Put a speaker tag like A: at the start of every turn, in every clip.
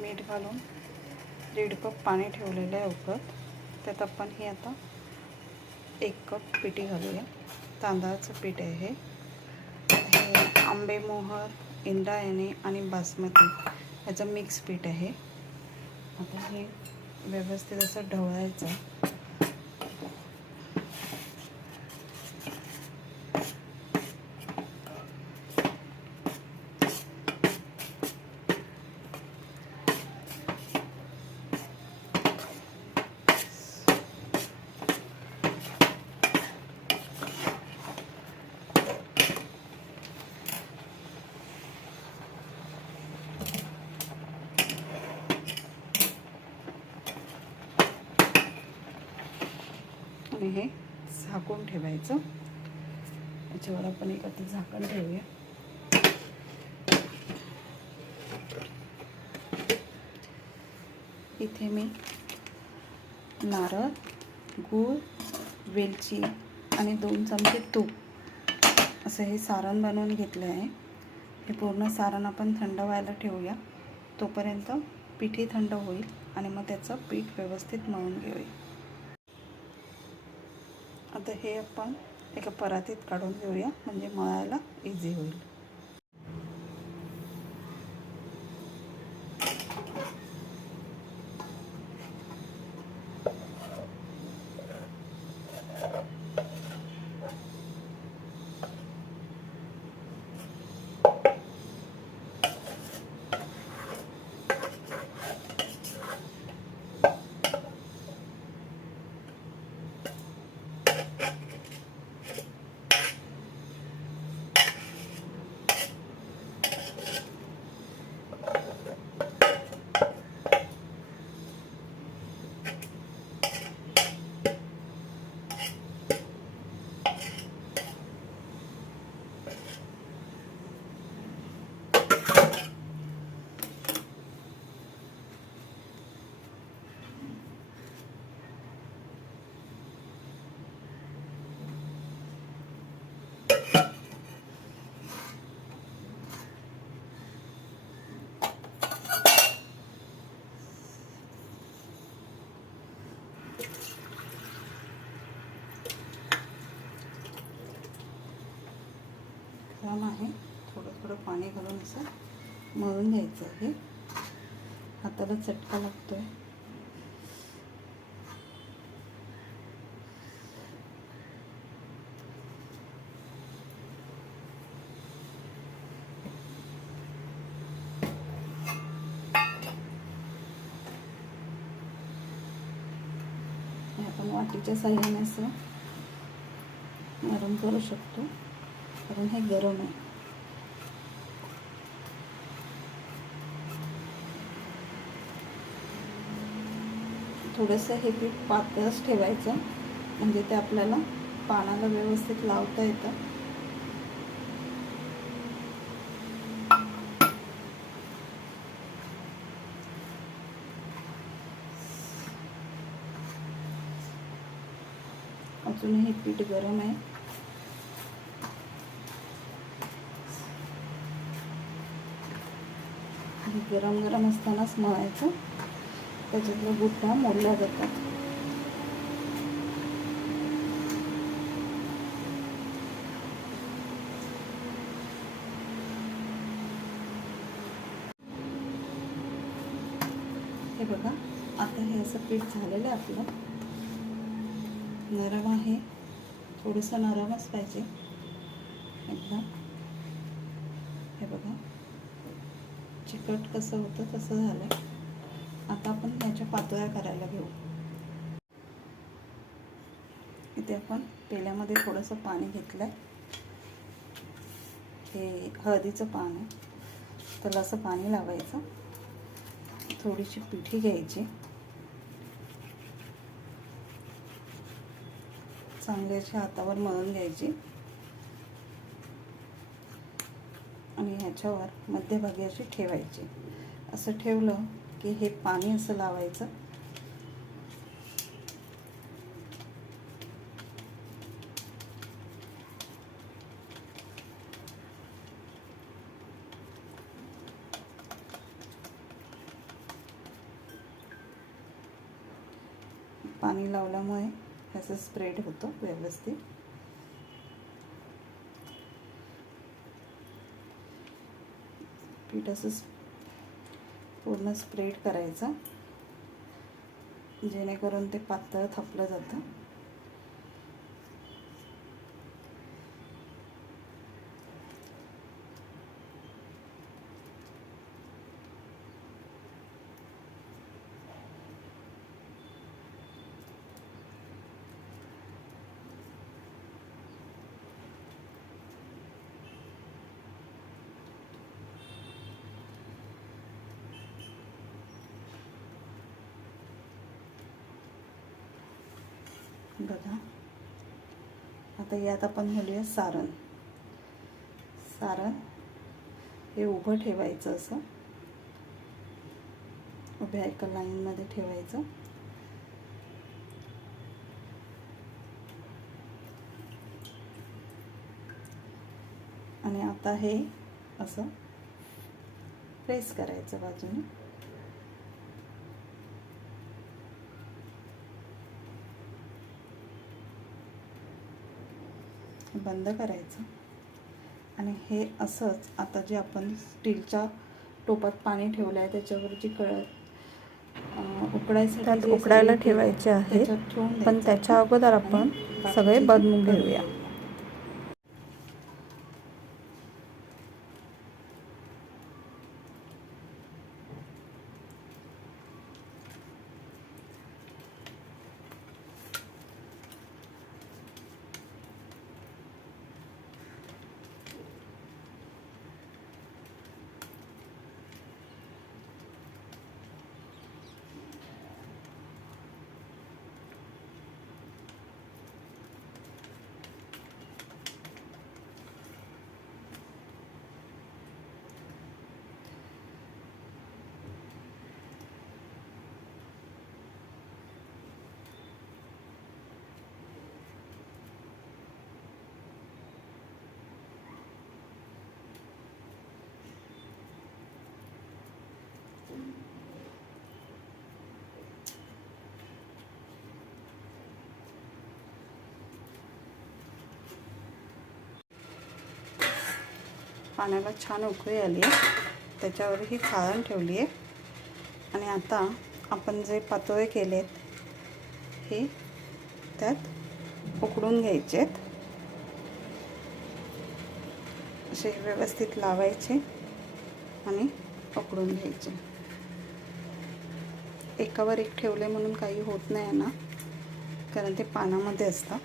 A: मीठ घालून दीड कप पाणी ठेवलेलं आहे उकळत. त्यात आपण हे आता एक कप पिठी घालूया. तांदळाचं पीठ आहे हे. हे आंबेमोहर इंद्रायणी आणि बासमती याचं मिक्स पीठ आहे. आता हे व्यवस्थित असं ढवळायचं आणि हे झाकून ठेवायचं. याच्यावर आपण एक आता झाकण ठेवूया. इथे मी नारळ गूळ वेलची आणि दोन चमचे तूप असं हे सारण बनवून घेतलं आहे हे पूर्ण सारण आपण थंड व्हायला ठेवूया. तोपर्यंत पिठी थंड होईल आणि मग त्याचं पीठ व्यवस्थित मळून घेऊया. आता हे आपण एका परातीत काढून घेऊया. म्हणजे मळायला इझी होईल. छान आहे. थोडं थोडं पाणी घालून असं मळून घ्यायचं आहे. हाताला चटका लागतोय. आहे आपण वाटीच्या साह्याने असं नरम करू शकतो. कारण हे गरम आहे. थोडंसं हे पीठ पातळच ठेवायचं म्हणजे ते आपल्याला पानाला व्यवस्थित लावता येतं. अजूनही पीठ गरम आहे. गरम गरम असतानाच मळायचं त्याच्यातलं गुठळा मोडल्या जातात. हे बघा आता हे असं पीठ झालेलं आहे आपलं. नरम आहे. थोडंसं नरमच पाहिजे. एकदम हे बघा. कट कसं होतं तसं झालं आता आपण ह्याच्या पातोळ्या करायला घेऊ. इथे आपण पेल्यामध्ये थोडंसं पाणी घेतलं आहे हे हळदीचं पान आहे. त्याला असं पाणी लावायचं. थोडीशी पिठी घ्यायची. चांगली अशी हातावर मळून घ्यायची. आणि ह्याच्यावर मध्यभागी अशी ठेवायची. असं ठेवलं की हे पाणी असं लावायचं. पाणी लावल्यामुळे ह्याचं स्प्रेड होतं व्यवस्थित. पीठ असं पूर्ण स्प्रेड करायचं. जेणेकरून ते पातळ थापलं जातं. बघा. आता यात आपण घालूया सारण. सारण हे उभं ठेवायचं असं. उभ्या एका लाईनमध्ये ठेवायचं. आणि आता हे असं प्रेस करायचं बाजूने. बंद करायचं. आणि हे असंच आता जे आपण स्टीलच्या टोपात पाणी ठेवलं आहे त्याच्यावर जी कळ अं, उकडायसाठी
B: त्यात
A: जे
B: उकडायला ठेवायचे आहे पण. त्याच्या अगोदर आपण सगळे
A: जे
B: घेऊया.
A: पाण्याला छान उकळी आली आहे. त्याच्यावर ही खाळण ठेवली आहे. आणि आता आपण जे पातोळे केलेत हे त्यात उकडून घ्यायचे आहेत. असे व्यवस्थित लावायचे आणि उकडून घ्यायचे. एकावर एक ठेवले म्हणून काही होत नाही ना कारण ते पानामध्ये असतात.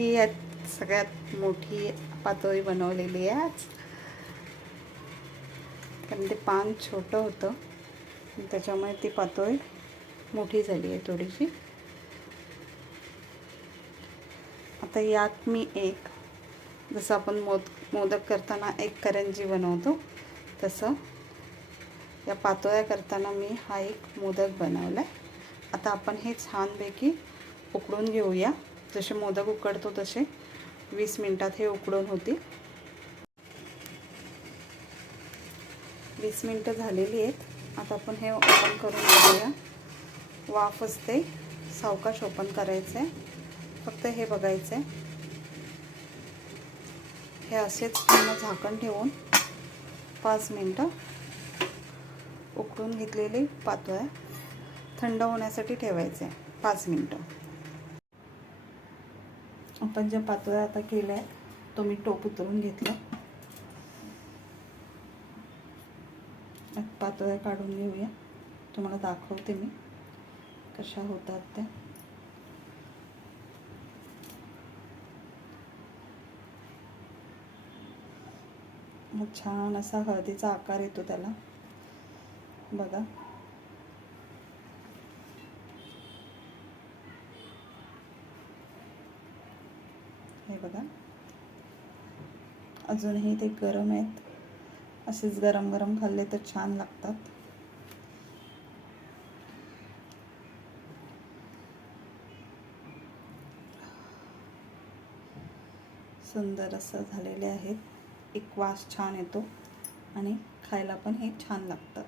A: ही यात सगळ्यात मोठी पातोळी बनवलेली आहे आज. कारण ते पान छोटं होतं. त्याच्यामुळे ती पातोळी मोठी झाली आहे थोडीशी. आता यात मी एक जसं आपण मोद मोदक करताना एक करंजी बनवतो तसं या पातोळ्या करताना मी हा एक मोदक बनवला आहे आता आपण हे छानपैकी उकडून घेऊया. जसे मोदक उकडतो तसे वीस मिनटात हे उकडून होती वीस मिनटं झालेली आहेत. आता आपण हे ओपन करून घेऊया वाफ असते. सावकाश ओपन करायचं आहे फक्त हे बघायचं आहे हे असेच पूर्ण झाकण ठेवून पाच मिनटं उकडून घेतलेली पातोळ्या थंड होण्यासाठी ठेवायचं आहे पाच मिनटं. आपण ज्या पातोळ्या आता केल्या आहेत तो मी टोप उतरून घेतला. आता पातोळ्या काढून घेऊया. तुम्हाला दाखवते मी कशा होतात त्या. छान असा हळदीचा आकार येतो त्याला. बघा. अजूनही ते गरम आहेत. असेच गरम गरम खाल्ले तर छान लागतात. सुंदर असं झालेले आहेत. एक वास छान येतो आणि खायला पण हे छान लागतात